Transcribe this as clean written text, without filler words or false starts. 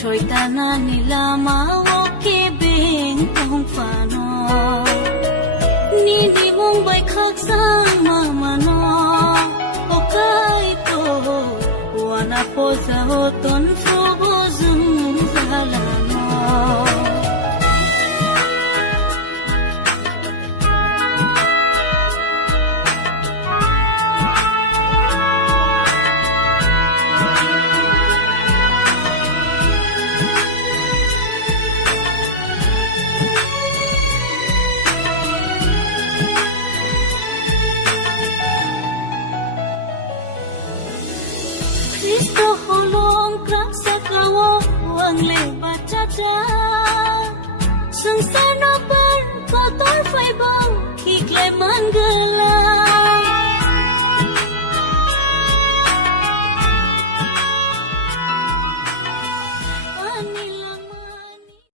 Troy tanan nila mawakibing tong fano Nindi mong bay kaksang mamano O kaito wana po sa hoton fubo zung zalano Cristo holong krak sa kawo ang lebat chacha Sang sana par kotor fai bang kiklay man